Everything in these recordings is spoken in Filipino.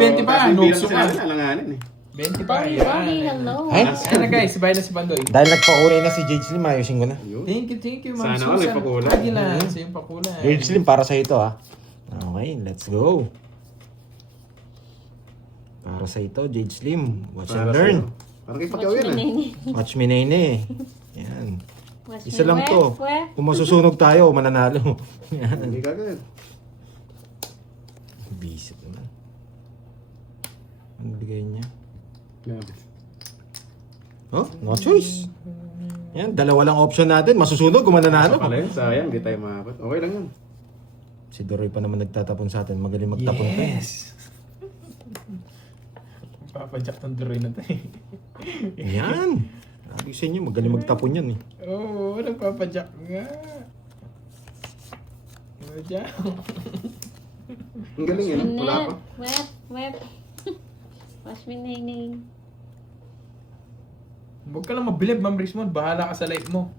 20 pa. Nukso ka. Alanganin eh. 20 pa. Bobby, Yan. hello. Ay? Ayan na guys, sabay na si Bandoy. Dahil nagpa-uray na si Jade Slim, ayusin ko na. Ayun. Thank you, Ma'am Sana all may Susan. pakulay. Aguilar, sa iyong pakulay. Jade Slim, para sa ito ha. Okay, let's go. Para sa ito, Jade Slim. Watch and Para learn. sa'yo. Parang kay Pacquiao yan eh. Watch me, Nene. Yan. Isa lang to. Kung masusunog tayo, mananalo. Yan. Hindi kagad. Bisit naman. Ano bigay niya? Grabe. Oh, no choice. Yan, dalawa lang option natin. Masusunog kung mananalo. Pala yun, sayang, hindi tayo makakot. Okay lang yun. Si Doroy pa naman nagtatapon sa atin. Magaling magtapon pa eh. Yes. Papadyak ng duroy na to eh. Yan. Sabi sa inyo, magaling magtapon yan eh. Oo, nagpapadyak nga. Padyak. Ang galing yun, wala pa. Web. Wash me, Nene. Huwag ka lang mabilib, Ma'am Richmond. Bahala ka sa life mo.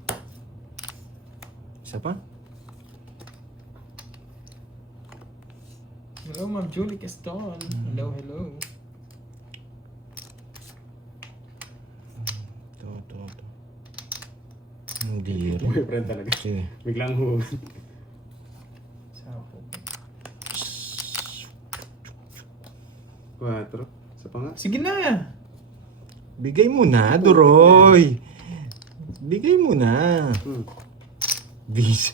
Isa pa? Hello, Ma'am Julie Caston. Hello. Ito. Hindi rin. Boyfriend talaga. Sige. Biglang huwag. Sako. 4. Isa pa nga. Sige na. Bigay mo na, Doroy. Bigay mo na. Bis.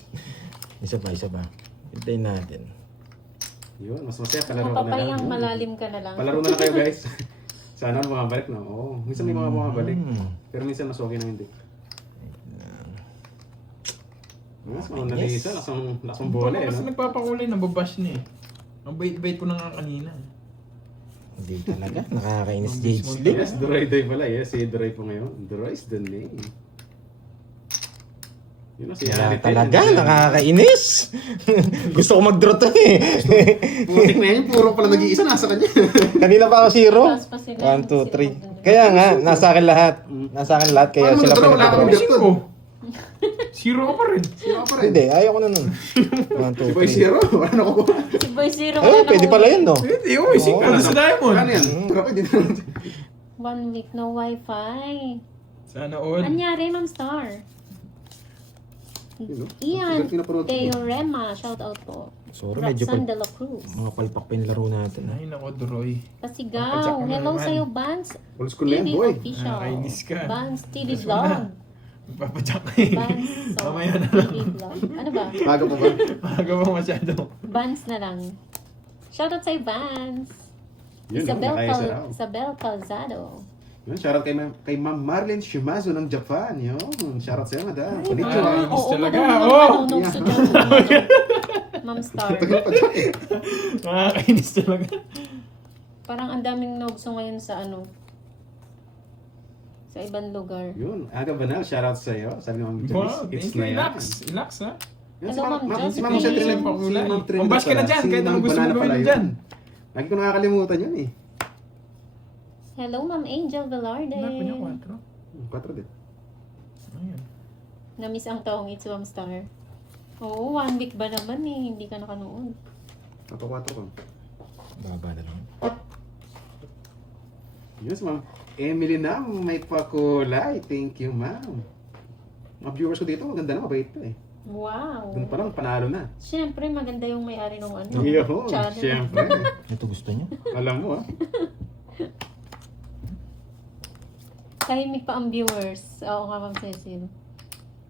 Isa pa. Hintayin natin. Yun, mas masaya. Palaro ka na lang. Mapapayang malalim ka na lang. Palaro na lang kayo guys. Sana bumabalik na. Oo, minsan may mga bumabalik. Pero minsan mas okay na hindi. Mas mga nalisa, lasang bola eh. Kasi No? nagpapakulay, nababash niya eh. Ang bait-bait ko na nga kanina. Hindi talaga. Nakakainis Jade Slim. Yes, Duray Day pala. Yes, si Duray po ngayon. Duray is the name. Yun na si Wala Harry talaga. Ted. Nakakainis. Gusto ko mag-draw to eh. Putik na yun, puro pala nag-iisa nasa kanya. Kanina pa ako zero. Tapos pa sila. 1, 2, 3. Kaya nga, nasa akin lahat. Nasa akin lahat. Kaya Paano sila mag-draw? pa Wala kang nag-draw. draw. Zero. Zero ka pa rin. Sino ka pa rin? Hindi, ayaw ko na nun. 1, Si Boy 2, 3. Zero, wala na kukuha. Si Boy Zero Ay, pwede pala yun, no? Hindi, uy, sing ka na sa diamond. Ano yan? Grabe, di na. 1 week no wifi. Sana all. Anyari, Ma'am Star? Yun, no? Ian Pinapanood ko. Teorema, shout out po. Sorry, medyo Roxanne De La Cruz. mga palpak pa yung laro natin. Ay, nako, Duroy. Pasigaw. Hello sa'yo, Vance. Old school na yan, TV boy. Official. Nakakainis ka. Vance TV Gusto Vlog. na. Magpapadyak ka eh. Vance Mamaya na TV Vlog. Ano ba? Bago pa ba? Maaga pa masyado. Vance na lang. Shout out sa'yo, Vance. Yun, no? Nakayasa raw. Isabel Calzado. Yun, shoutout kay Ma'am Marlene Shimazu ng Japan. Yun, shoutout sa'yo, madam. Ay, Konnichiwa. Nakakainis oo, talaga. marunong Oh! manunong sa dyan. Ma'am Star. Tagal pa dyan eh. Nakakainis talaga. Parang ang daming nogso ngayon sa ano. Sa ibang lugar. Yun, aga ba na? Shoutout sa'yo. Sabi ni Ma'am Wow, Janice, it's thank you. na yan. Relax ha. Yun, Hello, Ma'am si Josephine. Ma'am Shetri Yung pakulay. si Ma'am Trinidad Pambash ka na pala. dyan, Si kahit anong Ma'am gusto mo Banana gawin pala dyan. yun. Lagi ko nakakalimutan yun eh. Hello, Ma'am Angel Velarde. Naku niya, 4 din. 4. Ayan. Namiss ang taong It's Ma'am Star. Oo, 1 week ba naman eh. Hindi ka nakanood. Ako 4 ko. Baba na lang. Yes, Ma'am. Emily na, may pakulay. Thank you, Ma'am. Mga viewers ko dito, maganda na, mabait pa eh. Wow. Doon pa lang, panalo na. Siyempre, maganda yung may-ari ng ano. Yo, channel. siyempre. Ito gusto nyo? Alam mo ah. Tahimik pa ang viewers. Oo nga, Ma'am Cecil.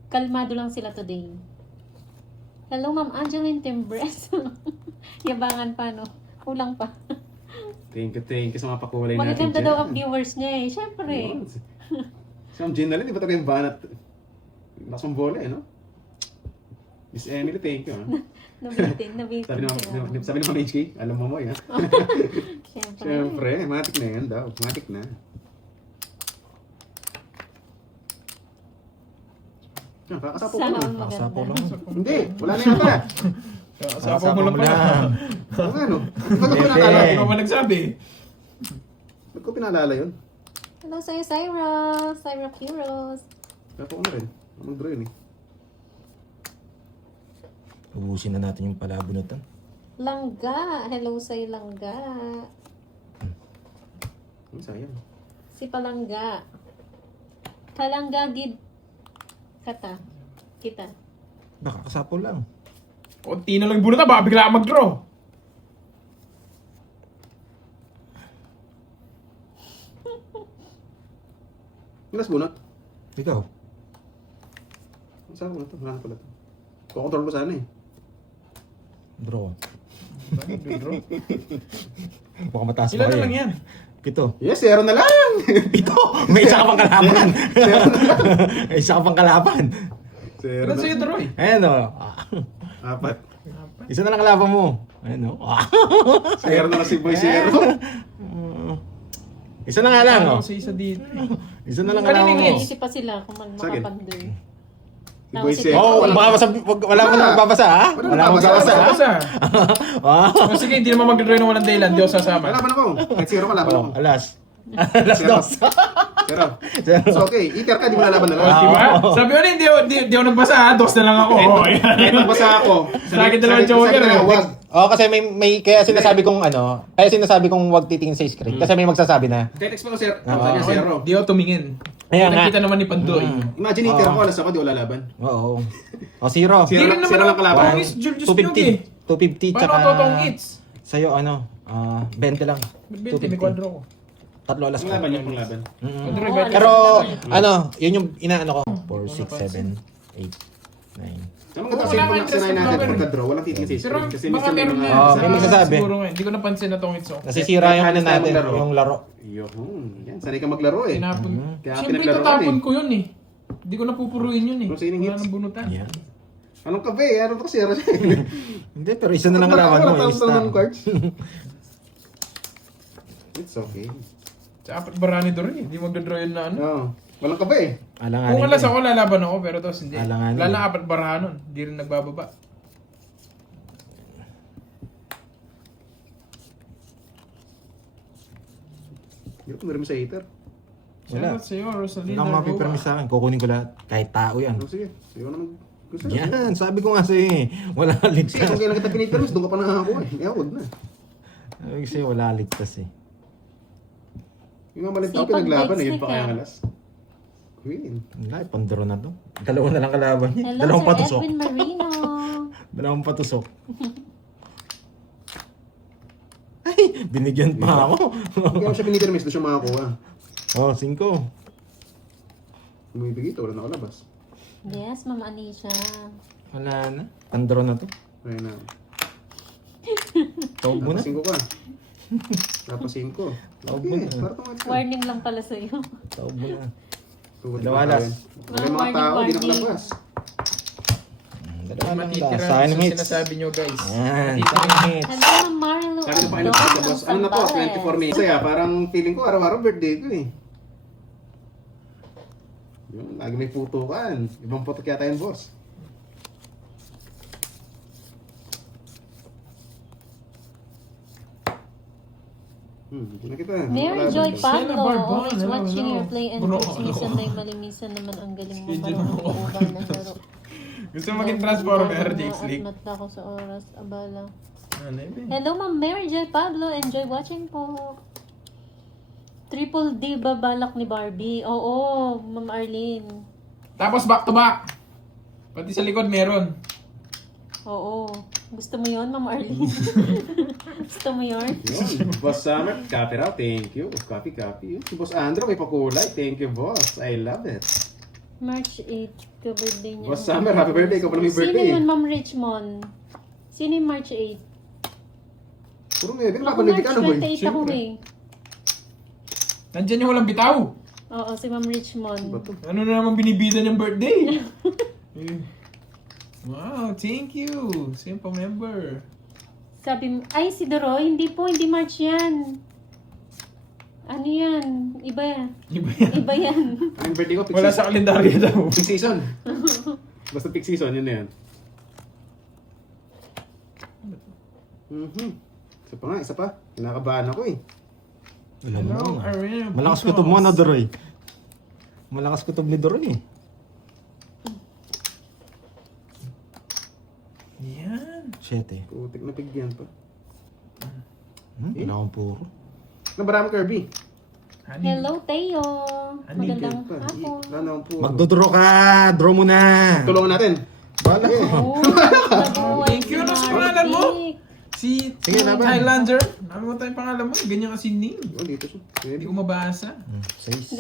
Kalmado lang sila today. Hello, Ma'am Angeline Timbres. Yabangan pa, no? Kulang pa. Thank you sa mga pakulay natin Magaganda daw ang viewers niya eh. Siyempre. Yun. Si Ma'am Jean Nalin, di ba talaga yung banat? Lakas mong bola eh, no? Miss Emily, thank you ah. Nabitin Sabi ni sila. Sabi ni Ma'am HK, alam mo mo yan. Siyempre. Siyempre, matik na yan daw. Matik na. Yan, kakasapo ko Sana na. all Nakasapo maganda. lang. Hindi, wala na yata. Sapo mo lang pala. Ano nga no? Ba't ko pinalala? Hindi ko pa nagsabi. Ba't ko pinalala yun? Hello sa'yo, Syra. Syra Puros. Sapo ko na rin. Mag-draw yun eh. Ubusin na natin yung palabunutan. Langga. Hello sa'yo, Langga. Sayang. Si Palangga. Palangga gid. Kata. Kita. Baka kasapol lang. Konti na lang bunot na, baka bigla mag-draw. Ilas bunot. Ikaw. Saan ko na to? Wala na pala to. Kukontrol ko sana eh. Draw. Draw. Baka mataas Ilan pa na kayo. lang yan? 7. Yes, 0 na lang! Ito! May isa ka pang kalaban. May isa ka pang kalaban. 0 Ilan na. sa'yo, Troy? Ayan o. 4. Isa na lang kalaban mo. Ayan o. 0 na lang si Boy 0. Isa na nga lang o. Ako sa isa dito. Isa na lang Kanina kalaban mo. hits. Isip pa sila kung Sagid. makapandoy. Si Boy Tapos 0. Oh, baka wala mo na magbabasa ha? Wala Wala mo magbabasa. magbabasa ha? Basta. O sige, hindi naman mag-draw ng walang dahilan. Di ako sasama. Laban ako. Kahit 0 ka, laban ako. Oh, alas. Alas 2. 0. So okay, iter ka, di mo lalaban na O, lang. di ba? Sabi ko hindi ako nagbasa ha. 2 na lang ako. O, yan. Kahit magbasa ako. Sa akin na lang ang joker, Sabi ko na, eh. wag. Oh, kasi may kaya sinasabi kong wag titingin sa screen kasi may magsasabi na. Kahit expect ko 0. Oo. Sabi niya 0. Di ako tumingin. Ayan nga. Nakita naman ni Pandoy. Imagine iter ko, alas ako, di ko lalaban. Oo. O, 0. Di rin naman Sira lang ako kalaban. tongis, Julius Nyog eh. 250 Paano tsaka ako totong hits? sa'yo 20 lang. 20, may kwadro ko. Tatlo alas Ang ko. laban yung laban. Mm-mm. Kwadro, Oo, bet. Pero yun yung inaano ko. 4, 6, 7, 8, 9. Tama Oo, ka wala kasi kang pag interest sinayin sa natin vlogger. pagka-draw, walang titingin sa Pero screen. Kasi baka minsan may meron mga... yan. Oo, may magsasabi. Siguro nga, hindi ko napansin na tong hits oh. Nasisira yung ano Kahit natin, tayo maglaro. yung laro. Yun. Yan, sanay ka maglaro eh. Tinapon. Kaya Siyempre pinaglaro tatapon eh. ko yun eh. Hindi ko napupuruin yun eh. Kung sinong Wala hits? nang bunutan. Yan. Anong kabe? Anong to zero siya? Hindi, pero isa na lang kalaban mo. Wala Isa. tao ng cards. It's okay. Sa apat barani doon eh. Hindi magdodraw yun na ano. No. Walang kabe eh. Alanganin Kung alas ko eh. ako, lalaban ako, pero tos hindi. Alanganin. Lala apat barahan nun. Hindi rin nagbababa. Hindi ko pumirmi sa hater. Shoutout Wala. sa'yo, Rosalinda. Wala akong mapipirmis sa akin. Kukunin ko lahat. Kahit tao yan. Oh, sige. Sa'yo naman. Gusto na. Yan, sabi ko nga sa'yo eh. Wala Sige, kung ligtas. kailan kita pinipirmis, doon ka pa nakakuha eh. Eh, huwag na. Sabi ko sa'yo, wala ligtas eh. Yung mga maling tao Sipag pinaglaban bites eh, yun ni pa Ken. kaya alas. Queen. Wala, pandaro na to. Dalawa na lang kalaban niya. Hello, Dalawang Sir patusok. Edwin Marino. Dalawang patusok. Ay, binigyan pa ako. Kaya siya pinipirmis, doon siya makakuha. Oh, 5. Bumibigay ito, wala nakalabas. Yes, Ma'am Anisha. Wala na. Pandaro na to. Ayun na. Tawag mo na. Tapos 5 ka. Tapos 5. Tawag Okay, mo na. para tumagal ka. Warning lang pala sa'yo. Tawag mo na. Tuwad Dalawa na alas. tayo. Wala yung mga tao, hindi nakalabas. Dalawa lang Matitira Sa akin sa hits. sinasabi nyo guys. Yan, Matitira. sa akin hits. Hello, Ma'am Marlo. Sabi ko pa kayo sa boss, ano na po, 24 minutes. Kaya parang feeling ko araw-araw birthday ko eh. Yun, lagi may putukan. Ibang puto kaya tayo boss. Hindi na kita. Mary Wala Joy ba? Stella Pablo, Barbon, always hello, watching hello. your play and Bro, tips. Minsan may malimisan naman ang galing mo. Schedule Marunong mo. mag-over na laro. Gusto mo maging transformer, Jakes At League? matla ko sa oras. Abala. Ano yun? Hello, Ma'am Mary Joy Pablo. Enjoy watching po. Triple D ba balak ni Barbie? Oo, Ma'am Arlene. Tapos back to back. Pati sa likod meron. Oo. Gusto mo yon, Ma'am Arlene? Gusto mo yon? Yun, Boss Summer, copy raw, thank you. Copy. Yun, si Boss Andrew may pakulay, thank you boss. I love it. March 8, ka-birthday niya. Boss Summer, happy birthday, ikaw pala may Sino birthday. yun, Ma'am Richmond? Sino yung March 8? Puro may, di Ako ba panibig March ka boy? 28 ako Siyempre. eh. Nandyan yung walang bitaw. Oo, si Ma'am Richmond. Bato. Ano na naman binibida niyang birthday? Eh. Wow, thank you. Simple member. Sabi mo, ay si Doroy, hindi po, hindi March yan. Ano yan? Iba yan. Iba yan. Iba yan. Ang birthday ko, peak Wala season. sa kalendaryo daw. Peak season. Basta peak season, yun na yan. Isa pa nga, isa pa. Kinakabahan ako eh. Alam mo Hello, nga. Ariana. Malakas kutob mo na, Doroy. Malakas kutob ni Doroy eh. Yan. 7. Putik na pigyan pa. Wala akong puro. Nabarami Kirby. Hello, Teo. Ano yung Magandang Pa, hapon. Rana po. Magdodraw ka! Draw mo na! Tulungan natin. Bala. Oh, Thank you. Ano sa pangalan mo? Si Sige, laban. Highlander. Ano mo tayong pangalan mo? Ganyan kasi name. Oh, dito siya. Hindi ko mabasa. Sais.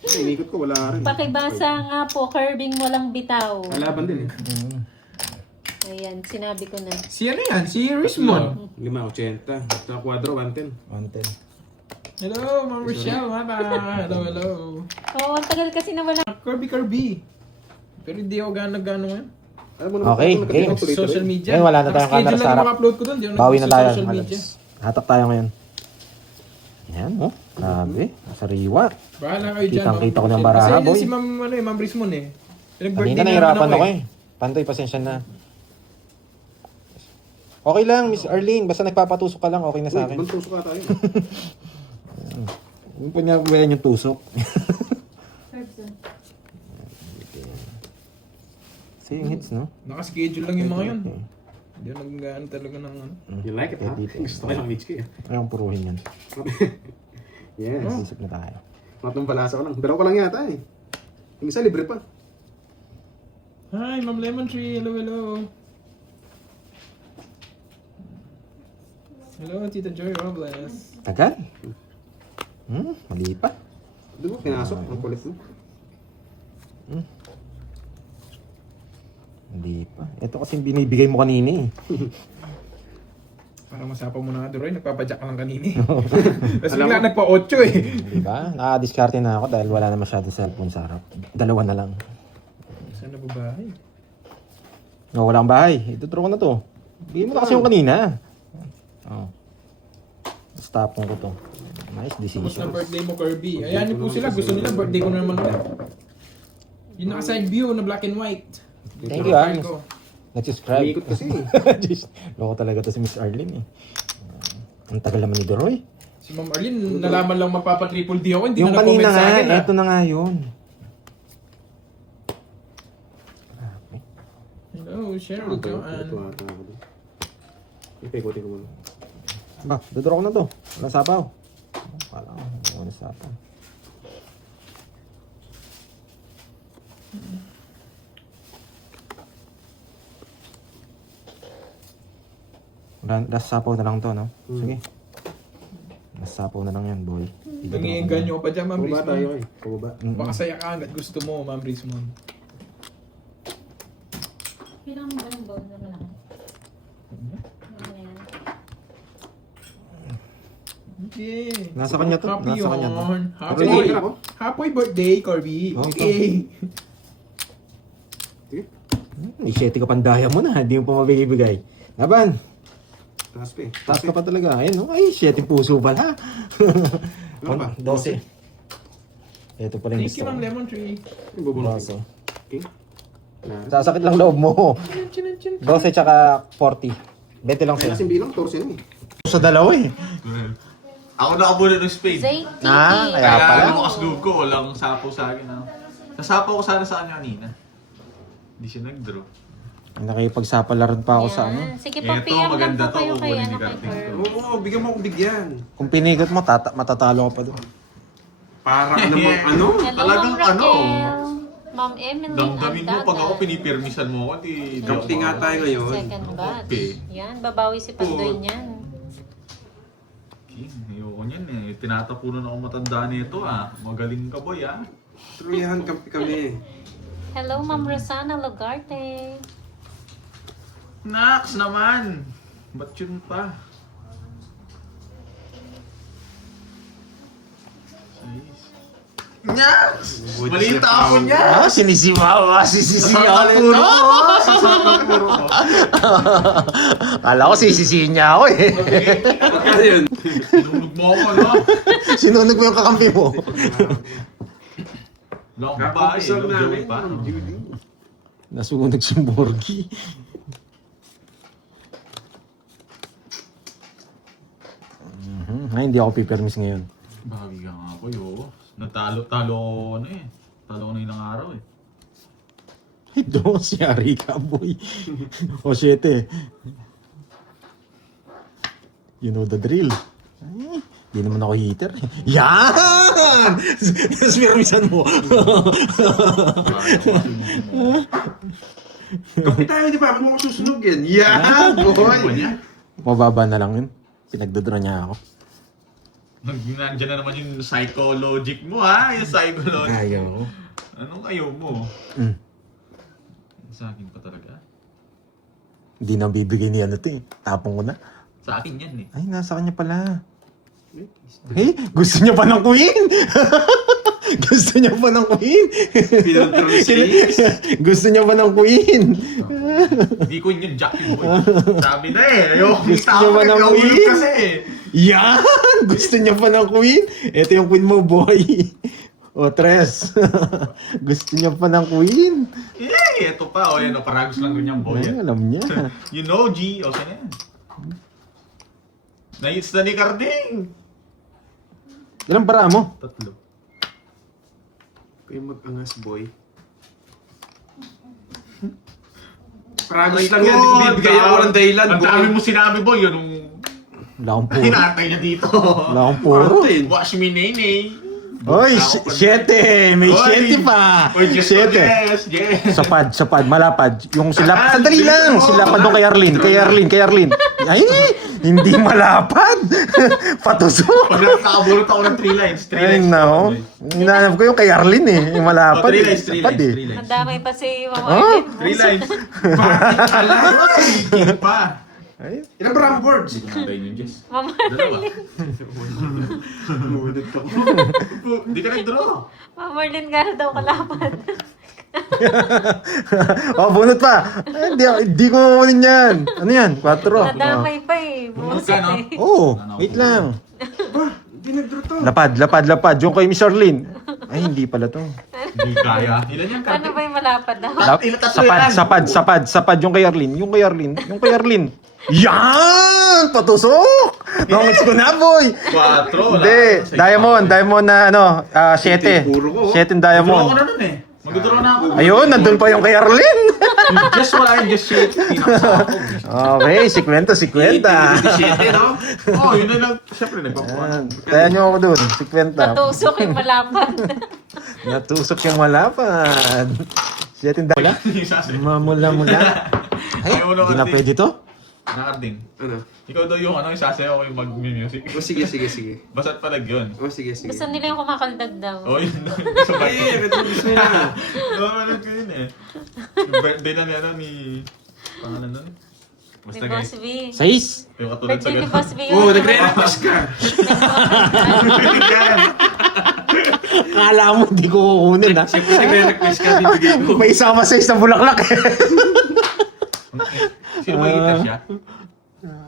Ay, inikot ko, wala rin. Pakibasa nga po, curbing walang bitaw. Kalaban din eh. Ayan, sinabi ko na. Si ano yan? Si Richmond. 5.80. Sa kwadro, 110. 110. Hello, Ma'am Rochelle. Hello, hello. Oo, ang tagal kasi na wala. Kirby. Pero hindi ako gano'n yan. Alam mo naman, Okay, kung game. nakatitok tuloy-tuloy. Social media. Ngayon, wala na tayong Nakaschedule camera sa lang harap. yung upload ko doon. Di ako Bawi na tayo. social media. Hatak tayo ngayon. Yan, oh. Grabe. Sariwa. Bahala kayo dyan. Kitang-kita ko ng Ma'am. baraha, Kasi yun boy. si Ma'am, Ma'am Rismon eh. Pinag-birthday Kanina naman nahirapan ako eh. eh. Pantoy, pasensya na. Okay lang, Miss Arlene. Basta nagpapatusok ka lang, okay na sa Uy, akin. ibang tuso ka tayo. Yung po niya yung tusok. Same hits, no? Nakaschedule lang yung mga yun. Hindi ako nag-ano talaga ng ano. You like it, ha? Gusto ko yung Mitchki, ha? Ayaw puruhin yan. Yes. Isip na tayo. Matong balasa ko lang. Dalawa ko lang yata eh. Yung isa libre pa. Hi, Ma'am Lemon Tree. Hello, hello. Hello, Tita Joy Robles. Tagal? Mali pa. Doon mo, pinasok. Ang kulit mo. Hindi pa. Ito kasi binibigay mo kanina eh. Parang masapaw mo na nga, Duroy. Nagpapadyak ka lang kanini. Tapos Alam bigla mo- nagpa-8 eh. Di ba? Nakadiskarte na ako dahil wala na masyadong cellphone sa harap. Dalawa na lang. Saan na babae? No, wala kang bahay. Itudraw ko na to. Bigay mo na kasi yung kanina. Oh. Stopon ko to. Nice Tapos na decision. birthday mo, Kirby. Ayan po sila. Gusto nila birthday ko na naman ulit. Yung naka-side view na black and white. Thank you, ah. Profile ko. Nag-subscribe. Umiikot kasi eh. Just, loko talaga to si Miss Arlene eh. Ang tagal naman ni Doroy. Si Ma'am Arlene, nalaman lang magpapa-triple D ako. Hindi Yung na na-comment kanina sa nga, akin. ah. eto na nga yun. Hello, Cheryl Ito Joanne. ata ako doon. Ipikotin ko muna. Ba, duduro ko na to. Walang sapaw. Kala ko, walang sapaw. Last sapaw na lang to, no? Sige. Last sapaw na lang yan, boy. Nangiengganyo ka pa dyan, Ma'am Pababa tayo Rismon. eh. Pababa. Baka saya ka hanggat gusto mo, Ma'am Rismon. Pinang ba ng bowl na malaki? Okay. Nasa kanya to, Happy nasa kanya to. yun. Pero hindi ako. Happy birthday, Corby. Okay. Okay. Sige. May 7 ka pandaya mo na, hindi mo pa mabigay-bigay. Laban, Taas pa eh. taas ka pa talaga. Ayun, no? Ay, 7 puso pala. Ano ba? 12. Ito pala yung Thank gusto you, ko. Ma'am Lemon Tree. Yung bubulong. 12. Okay. Na. Sasakit lang loob mo. Chin, chin, chin. 12 tsaka 40. 20 lang Ay, sa'yo. kasing bilang, torso na eh. Sa dalawa eh. Ako nakabula ng Spain. Zay TV. Ah, kaya Kaya pala. lumakas loob ko, walang sapo sa akin. Nasapaw ko sana sa kanya kanina. Hindi siya nag-draw. Nakipagsapalaran pa ako sa ano. Sige pa, Eto, PM lang maganda po kayo to, kay kukunin ano ni kay Carting Kirby. to. Oo, bigyan mo akong bigyan. Kung pinigot mo, matatalo ka pa doon. Para ka namang ano? Hello, Talagang Ma'am ano? Raquel. Ma'am Emily Damdamin mo pag ako Andaga. pinipirmisan mo ako, di... Kampi nga tayo ngayon. Second batch. Okay. Yan, babawi si Pandoy niyan. Ayoko niyan eh. Tinatapunan ako matanda nito ah. Magaling ka boy ah. Truyahan kampi kami. Hello, Ma'am Rosana Lugarte. Nax naman! Ba't yun pa? Ayos. Nax! Balita ako niya! Ah, sinisimawa. Sisisiyaw Puro ko! Sasakang puro ko! Kala ko sisisihin niya ako eh. Magkano yun? Sinunog mo ako, no? Sinunog mo yung kakampi mo. Long pa eh. Kakumpisal Long namin. joke pa. Judy. Nasunog si Morgie. Ay, hindi ako pipermis ngayon. Bawi ka nga boy, oo. Natalo-talo ako ano eh. Talo ko na ilang araw eh. Ay, doon si Ari ka, boy. O, 7. You know the drill. Ay, Di naman ako heater. Yan! Tapos miramisan mo. Kapi tayo, di ba? Huwag mo ko susunugin. Yeah, boy! Mababa na lang yun. Pinagdodra niya ako. Nandiyan na naman yung psychologic mo ha, yung psychologic. Ayaw. Anong ayaw mo? Mm. Sa akin pa talaga. Hindi na bibigay ni ano to eh. Tapong ko na. Sa akin yan eh. Ay, nasa kanya pala. Hey, gusto niya pa ng queen! Gusto niya pa ng queen! Pinontrol ni Says. Gusto niya pa ng queen! Hindi ko yun, Jack yung boy. Sabi na eh. Ayoko yung Gusto tao niya ba ng nag-awin queen? kasi eh. Yan! Gusto niya pa ng queen? Ito yung queen mo, boy. O, tres. Gusto niya pa ng queen? Eh, ito pa. O yan, o, paragos lang ganyan boy. Ay, alam niya. You know, G. O, saan yan? Nahits na ni Carding. Ilang bara mo? 3. Kayo mag-angas, boy. Paragos lang yan. Bibigay ako ng dahilan, Ang boy. dami mo sinabi, boy. Yun, nung Wala akong puro. hinatay niya dito. Wala akong puro. Watch me, Nene. Oy, 7! May 7 pa! Oy, yes, 7! yes. Sapad, malapad. Yung silapad, sandali lang! Silapad doon kay Arlene. Ay, hindi malapad! Patusok! Pag nakakaburot ako ng 3 lines. 3 Ay, lines. no. Hinahanap ko yung kay Arlene eh. Yung malapad. 3 eh. lines, 3 Sapad lines, eh. 3 lines. Ang damay pa si Mama Oh? Arlene. 3 lines. Bakit pala? King pa. Ay, Ilang parang words? Namatay yun, Jess. Mama Dalawa. Ngunit ako. Di ka nag-draw. Mama Arlene gano'n daw kalapan. oh, bunot pa! Ay, hindi ko kukunin yan. Ano yan? 4. Nadamay pa eh. Buset Magkano? eh. Oh, wait lang. Ba, hindi nag-draw to. Lapad. Yung kay Miss Arlene. Ay, hindi pala to. Hindi kaya. Ilan yan, Ano ba yung malapad daw? Sapad yung kay Arlene. Yung kay Arlene. Yan! Patusok! Nangits ko na, boy! 4. Hindi. Diamond na ano, 7. Puro ko. 7 Draw ko diamond. na nun eh. Mag-draw na ako. Ayun, nandun pa yung kay Arlene. Just wala yung just shit. Pinakasakog. Okay, 50. 17, no? Oh, yun na lang. Siyempre, nagpapuan. Kaya nyo ako dun, 50. Natusok yung malapad. Natusok yung malapad. 7 diamond. Mamula-mula. Ay, Ayaw mo na, hindi na Arlene. pwede to? Nakarding. Ano? Ikaw daw yung ano, isasayaw ko yung mag-music. O sige. Basta't palag yun. O sige. Gusto nila yung kumakaldag daw. Oh, yun. Sa Ay, birthday. ito gusto niya. Manood ko yun eh. Yung birthday na ni ano ni... Pangalan nun? Ni Basta Boss guys. V. 6. Yung katulad sa Birthday ni ganun. Boss V. Oo, nagre-request ka. Yan. Akala mo hindi ko kukunin ha. Siyempre, nagre-request ka, bibigay ko. May isama size na bulaklak eh. Sino ba yung siya?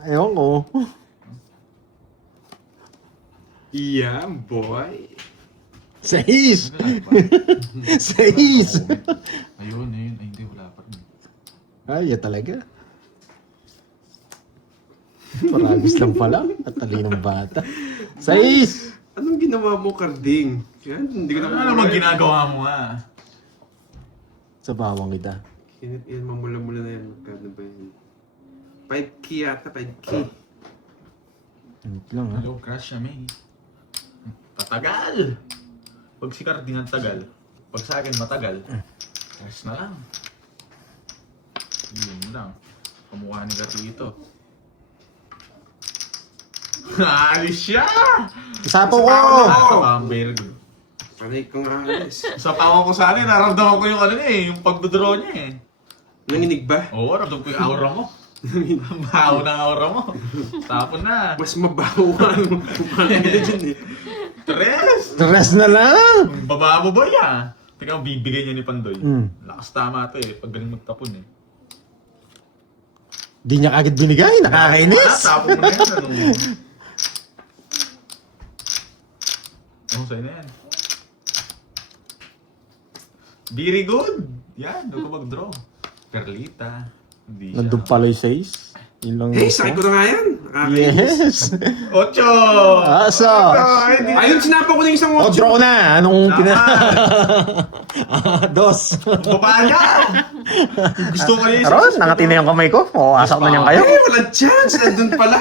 Ewan ko. Iyan, boy. 6. 6. Ayun. Ay, hindi. Wala pa rin. Ay, yan talaga. Paragis lang pala. At talinong bata. 6. Anong ginawa mo, Carding? Yan, hindi ko Ano na naman ginagawa mo nga? Sa bawang kita. Yan, mamula-mula na yan. Magkano ba yun? 5K yata, 5K. Wait lang ha. Hello, crush siya, May. Tatagal! Pag si Carding ang tagal, pag sa akin matagal, crush na lang. Yun mo lang. Kamukha ni Carlito. Naalis siya! Isapo ko! Sa very good. Panay kang alis. Sa tawa ko sana, naramdaman ko yung ano niya eh, yung pagdodraw niya eh. Nanginig ba? Oo, naramdaman ko yung aura mo. Baho ng aura mo. Tapon na. Mas mabaho ang kumakain dyan eh. 3! Tres na lang! Baba mo ba ya? Tingnan mo, bibigay niya ni Pandoy. Mm. Lakas tama to eh, pag galing magtapon eh. Di niya kagad binigay, nakakainis! Tapon mo na yan, ano? Oh, sa'yo na yan. Very good! Yan, doon ko mag-draw. Perlita. Hindi siya. Nandun pala yung 6. Yun lang Hey, yun. sakit ko na nga yan. Nakakainis. Yes! 8! Asa! Ayun, sinapa ko na yung isang Oh, 8. draw ko na! Anong Tama. Dos! Baba na! Gusto ko yun. Aron, nangatin na yung kamay ko. O, asak na niyan kayo. Eh, walang chance. Nandun pala.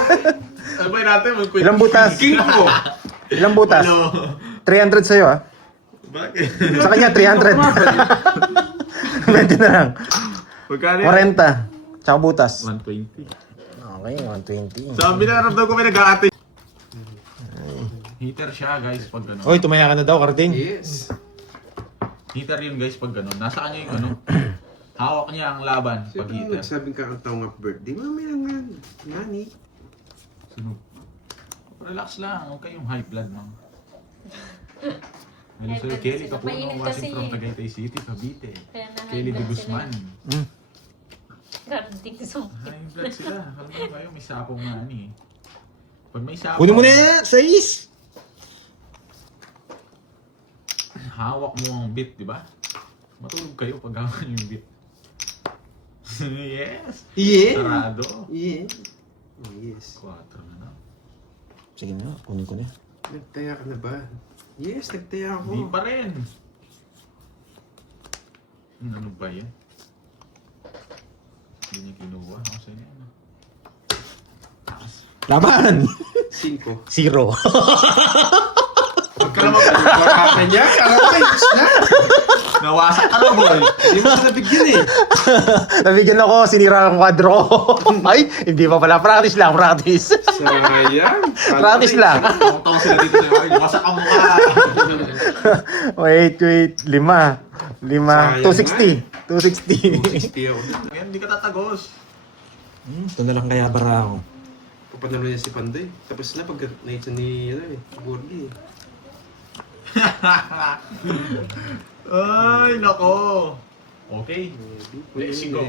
Sabay natin, mag-quit. Ilang butas? King ko. Ilang butas? Ano? 300 sa'yo ah. Bakit? Sa kanya 300. 20 na lang. Magkano yan? 40. Tsaka butas. 120. Okay, 120. Sabi na naramdam ko may nag-aate. Heater siya guys pag gano'n. Oy, tumaya ka na daw, Carding. Yes. Heater yun guys pag gano'n. Nasa kanya yung ano. Hawak niya ang laban pag Siyempre, heater. nagsabing kakantawang happy birthday. Mamaya nga, nani. Sunog. Relax lang. Huwag kayong high blood mang. Hello sir, blood Kelly sila. Capuno, Mainit watching kasi from eh. Tagaytay City, Cavite. Kaya na high Kelly de blood Guzman. Garding so. High blood sila. Alam mo kayo, may sapong na ani. Pag may sapong, Kunin mo na yan, 6. hawak mo ang bit, di ba? Matulog kayo pag hawak niyo yung bit. Yes! Yeah. Sarado. Yeah. Oh, yes. 4 na na. Sige na, kunin ko na. Nagtaya ka na ba? Yes, nagtaya ako. Hindi pa rin. Ano ba yan? Hindi niya kinuha. Ako sa inyo. Ano? Laban! 5. 0. Huwag ka na mag- Kaya niya, ayos na. Nawasak ka na, boy. Hindi mo siya nabigyan eh. Nabigyan ako, sinira ang kwadro. Ay, hindi pa pala. Practice lang, practice. Sayang. Practice lang. Tawang sila dito sa'yo. Ay, wasak ang mukha. Wait. 5. 5. Sayang 260. 260. 260 ako. Ngayon, hindi ka tatagos. Ito na lang kaya bara ako. Papanalo niya si Panday. Tapos na pag naitsa ni, ano eh, Borgi eh. Ay, nako. Okay. Let's go.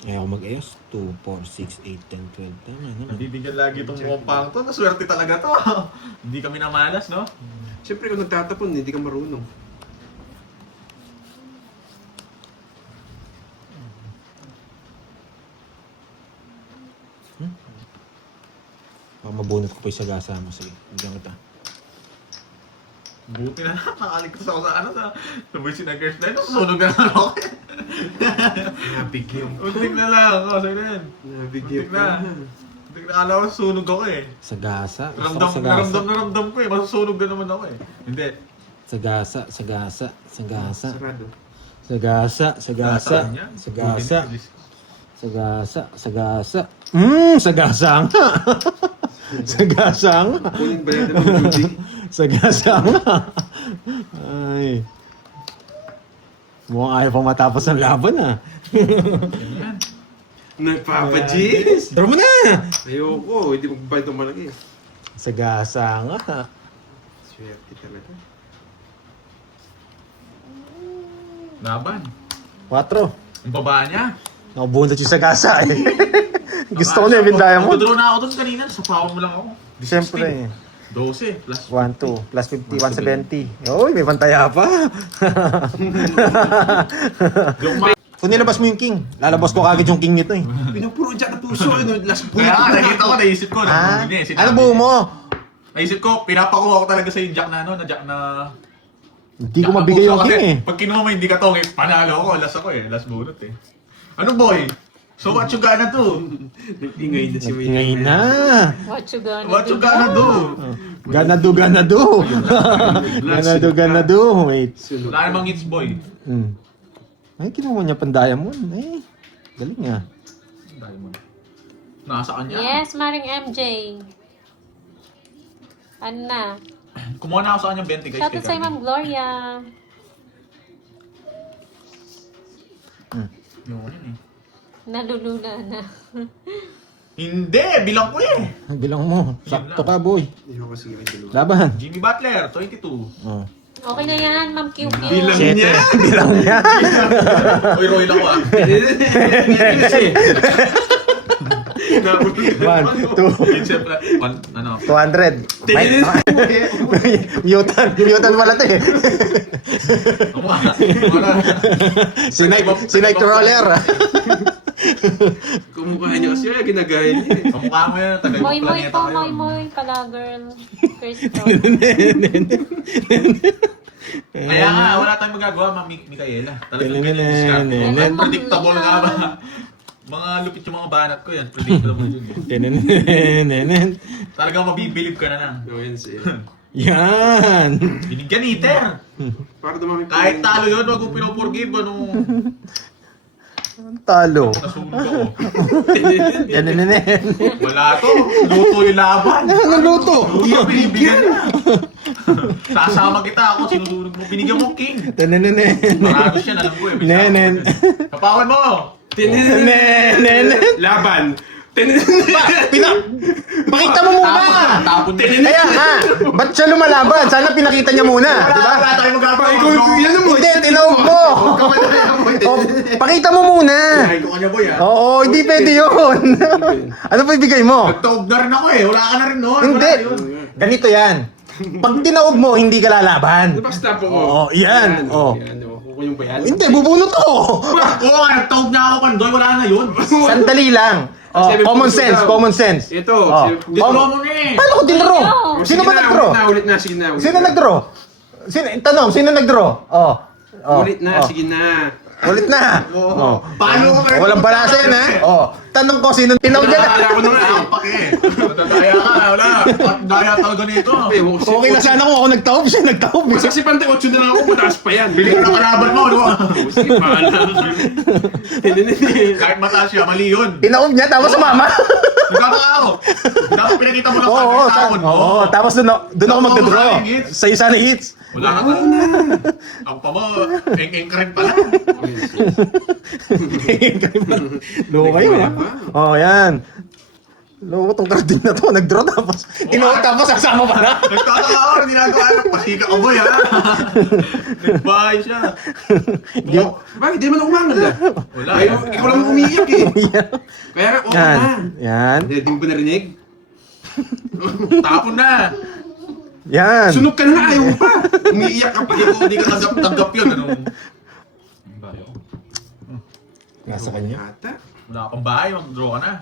Kaya ako mag-ayos. 2, 4, 6, 8, 10, 12. Tama naman. Nabibigyan lagi itong mumpang to. Naswerte talaga to. Hindi kami namalas, no? Siyempre kung nagtatapon, hindi ka marunong. Baka mabunot ko pa yung sagasa mo. Sige, bigyan kita. Buti na nakaligtas ako sa ano sa voice na girls na yun. Susunog na lang ako. Nabigyan ko. Untik na lang. O, sa'yo na yan. Nabigyan Untik ko na. na. Untik na kala ko susunog ako eh. Sagasa. Gusto ko sagasa. Naramdam ko eh. Masusunog na naman ako eh. Hindi. Sagasa. Sarado. Sagasa. Saan yan? Sagasa. Sagasa nga. Sagasa nga. Kunin ba yan ng Judy? Sagasa nga. Ay. Mukhang ayaw pa matapos ang laban ah. Yan. Nagpapajis! Draw mo na! Ayoko, hindi magbabayad ng malaki. Sagasa nga. Swerte talaga. Laban. 4. Ang baba niya. Nakabunot yung sagasa eh. Gusto ko na yung diamond. Magdodraw na ako doon kanina. Sapawan mo lang ako. Siyempre. 12 plus 1, 2, plus 50, 170. Uy, may pantaya pa. Kung nilabas mo yung king, lalabas ko kagad yung king nito eh. Pinupuro dyan na puso. Last bullet. Kaya nga, nakita ko, naisip ko. Ah, Hindi, sinabi. ano buo mo? Naisip ko, pinapakuha ko talaga sa yung jack na ano, na jack na... Hindi ko mabigay yung king eh. Pag kinuha mo hindi ka tong, panalo ako, last ako eh, last bunot eh. Ano boy? So what you gonna do? Nag-ingay na si Wayne. Ngayon na. What you gonna What you do? gonna do? Gana do. Wait. Sunog. Wala namang hits boy. Ay, kinuha niya pang diamond. Eh, galing nga. Diamond. Nasa kanya. Yes, Maring MJ. Ano na? Kumuha na ako sa kanya 20 guys. Shoutout sa'yo, Ma'am Gloria. Yung ano eh. Nalulula na. Hindi! Bilang ko eh! Bilang mo. Sakto ka, boy. Ayoko sige may dalawa. Laban. Jimmy Butler, 22. Oh. Okay na yan, Ma'am Q. Bilang 7. niya. Bilang niya. Uy, Roy lang ako ah. 1, 2, Siyempre, ano? 200. Mutant pala to eh. Si Nightcrawler. Kumukha niya kasi ay ginagaya niya eh. Kamukha mo yan, tagal Moy mo Moy planeta po, kayo. Moy Moy. Pala girl. Crystal. Kaya nga, wala tayong magagawa, Ma'am Micaela. Talagang ganyan yung discard. Nenenen. Unpredictable nga ba? Mga lupit yung mga banat ko yan. Predictable yun. Tenenenenen. Talagang mabibilib ka na lang. No, yan siya. Yan! Binigyan iter. Para dumami pa Kahit yung- talo yun, wag mo pinupurgive. Ano? Talo. Nasunog ako. Tenenenen. Wala to. Luto yung laban. Anong luto? Luto, binibigyan niya. Sasama kita ako, sinusunog mo. Binigyan mo king. Tenenenen. Marami siya, alam ko eh. May Nenen. sama. Kapawan mo. Tenenenen. Laban! Pakita mo muna! Tapon na. Kaya nga, ba't siya lumalaban? Sana pinakita niya muna, di ba? Wala tayo magagawa. Yan mo! Hindi, tinawag mo! Oh, pakita mo muna! Ay, ko kanya boy ah. Oo, hindi pwede yun. Ano pa ibigay mo? Nagtaob na rin ako eh. Wala ka na rin noon. Hindi. Wala yun. Ganito yan. Pag tinaob mo, hindi ka lalaban. Basta po ko. Oo, yan. Oo. Yan, kukunin pa yan. Hindi, bubunot ko. Oo, nagtaob na ako pandoy. Wala na yun. Sandali lang. Oh, common sense, common sense. Ito. Oh. Dito mo na eh. Paano ko tinro? Sino ba nagdraw? Ulit na, sige na. Sino nagdraw? Tanong, sino nagdraw? Oh. Ulit na, sige na. Ulit na. Oh. Paano ko kayo? Walang balasa yan, ha? Oh. Tanong ko, sino tinawag niya? Nakakala ko na nga eh. Pak eh. Matadaya ka. Wala. Daya talaga nito. Okay na sana kung ako nagtaob, siya nagtaob. Basta si Pante 8 na lang ako, mataas pa yan. Bili ko na kalaban mo. Ano? Sige, paalam. Kahit mataas siya, mali yun. Tinaob niya, tapos sumama. Nagkakaka ako. Dapat pinakita mo lang sa Oo, akin. Tawon mo. oo, tapos doon ako magdadraw. Sa isa na hits. Wala ka na. Ako pa mo. Eng-eng ka rin pala. Loko kayo, ha? Oh, yan. Loko tong carding na to. Nag-draw tapos. Tinaob tapos sasama pa na. Nagkakaka ako. Hindi nagawa ng pasika ka boy ha. Nagbahay siya. Bakit? Di naman ako umangal ah. Wala. Ay, ikaw lang umiiyak eh. Kaya nga, oo Yan. na. Yan. Hindi mo ba narinig? Tapon na. Yan. Sunog ka na nga, ayaw mo pa. Umiiyak ka pa. Hindi ka tanggap yun. Ano? Nasa kanya. Ata. Wala kang bahay. Mag-draw ka na.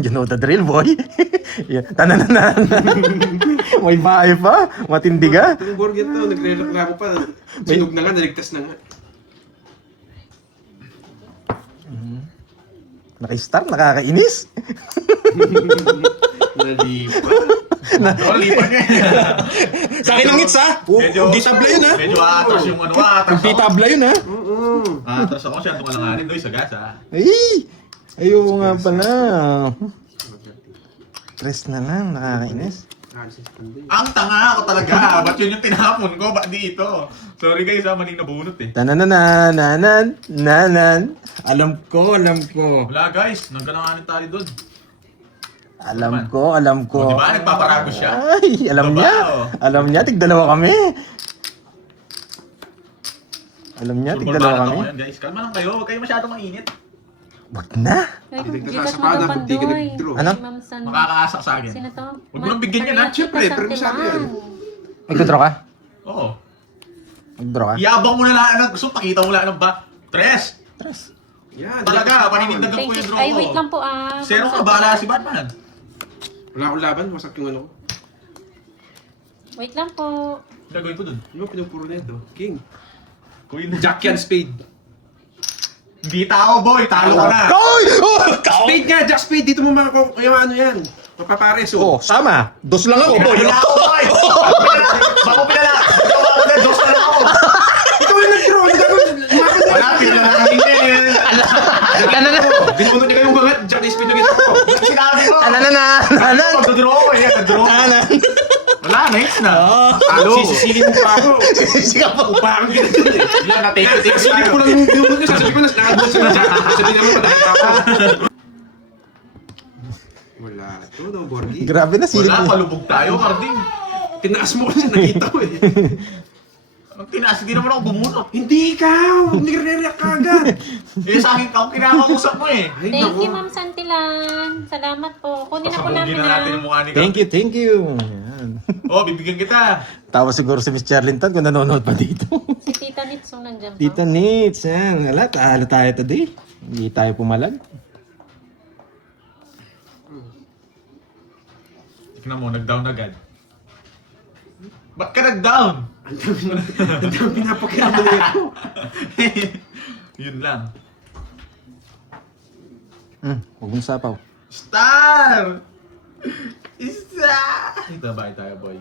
You know the drill, boy. Yan. Tanananan. May bahay pa. Matindi ka. Itong burger to, nagre-reklamo pa. Sunog na nga, naligtas na nga. Naka-star, nakakainis. Nalipa. Oo, lipan niya. Sa akin ang hits, ha? Hindi tabla yun, ha? Medyo atras yung ano. Atras Hindi ako. tabla yun, ha? Oo. Atras ako siya. Tumalanganin doy sa gas ha. Ay! Ayaw nga pala. Tres na lang, nakakainis. Ang tanga ako talaga. Ba't yun yung tinapon ko? Ba't di ito? Sorry guys ha. Maling nabunot eh. Tananananan, nanan. Alam ko. Wala guys. Nagkalanganin tayo doon. Alam ko. O, diba? Nagpaparagos siya. Ay, alam Diba? niya. Oh. Alam niya, tigdalawa kami. Alam niya, Super tigdalawa banat kami. ako yan guys. Kalma lang kayo. Huwag kayo masyadong mainit. Wag na. Ay, Hindi ka gigas mo sasakada, daw hindi ka pandoy. nag-draw. Ano? Ma'am San... Makakaasak sa akin. Sino to? Huwag mo nang bigyan yan, ha? Siyempre, pero masyado yan. Magdodraw ka? Oo. Magdodraw ka? Iyabang mo na lang. Gusto pakita mo lang ng ba? Tres. Yan. Talaga. Paninindagan ko Thank yung you. draw Ay, ko. wait lang po ah. Zero Ma'am ka. San- Bahala si Batman. Wala akong laban, wasak yung ano ko. Wait lang po. Gagawin ko dun. Ano pinupuro na ito? King. Queen. Jack yan, spade. Hindi tao boy. Talo ka na. Oy! Oh! Spade nga, Jack spade. Dito mo mga yung ano yan. Mapapares Oh, oh. sama. Dos lang ako, boy. Pinala ako boy. Bako pinala. Bako pinala. Dos na lang ako. Ikaw yung nag-draw. Ang gagawin. Wala. Pinala na hindi. Binunod niya kayong gangat. Jack spade yung ito ko. Sinabi ko. Nanan. Magdodraw ko. Yan. Nagdraw. Nanan. Wala. Nice na. Talo. Sisisilin mo pa ako. Siya po. Parang ganito eh. Yan. Na-take Sasabihin ko lang yung binunod niya. Sasabihin ko na nakadol sila Jack. Sasabihin naman madahil ako. Wala. Ito daw, Borgi. Grabe na silip Wala. niya. Palubog tayo. Carding. Tinaas mo kasi nakita ko eh. Ang tinaas. Hindi naman ako bumunot. Hindi ikaw! Hindi ka re-react ka agad! Sa akin ako kinakausap mo eh. Ay, Thank naku. you, Ma'am Santilan. Salamat po. Kunin na po Pasabugin namin na natin yung na. mukha ni Thank you. Yan. Oh, bibigyan kita. Tapos siguro si Miss Charlinton kung nanonood pa dito. Si Tita Nitsong nandyan pa. Tita Nits, yan. Wala, talo tayo today. Hindi tayo pumalag. Tignan mo, nag-down agad. Ba't ka nag-down? Ang dami pinapakita na ito. Yun lang. Huwag mong sapaw. Star! Isa! Ito, bakit tayo, boy?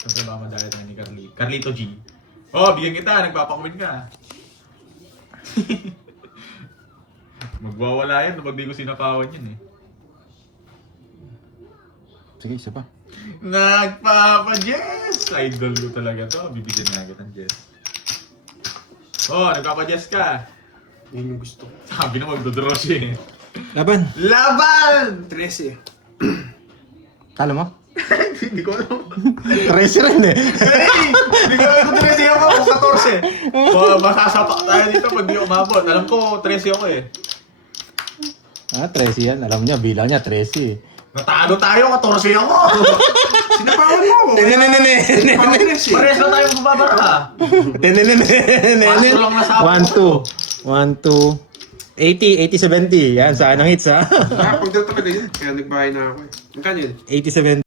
Siyempre, mamadala tayo ni Carlito G. Oh, bigyan kita. Nagpapakumin ka. Magwawala yan kapag di ko sinakawan yan eh. Sige, isa pa. Nagpapa-Jess! Idol ko talaga to. Bibigyan na agad ng Jess. Oh, nagpapa-Jess ka. Yun yung gusto. Sabi na magdodraw siya eh. Laban! Laban! 13 eh. Kala mo? Hindi ko alam. 13 rin eh. Hindi ko alam kung 13 ako o 14. Masasapak tayo dito pag di umabot. Alam ko 13 ako eh. 13 yan. Alam niya, bilang niya 13. Natalo tayo, 14 ako. Sinapawan mo! Sinapawan 13 eh. Parehas na tayo magbabara. Paso lang nasabi 1, 2. 80, 70. Yan, saan ang hits ha? Pagdating talaga yun. Kaya nagbahay na ako eh. Magkano yun? 87.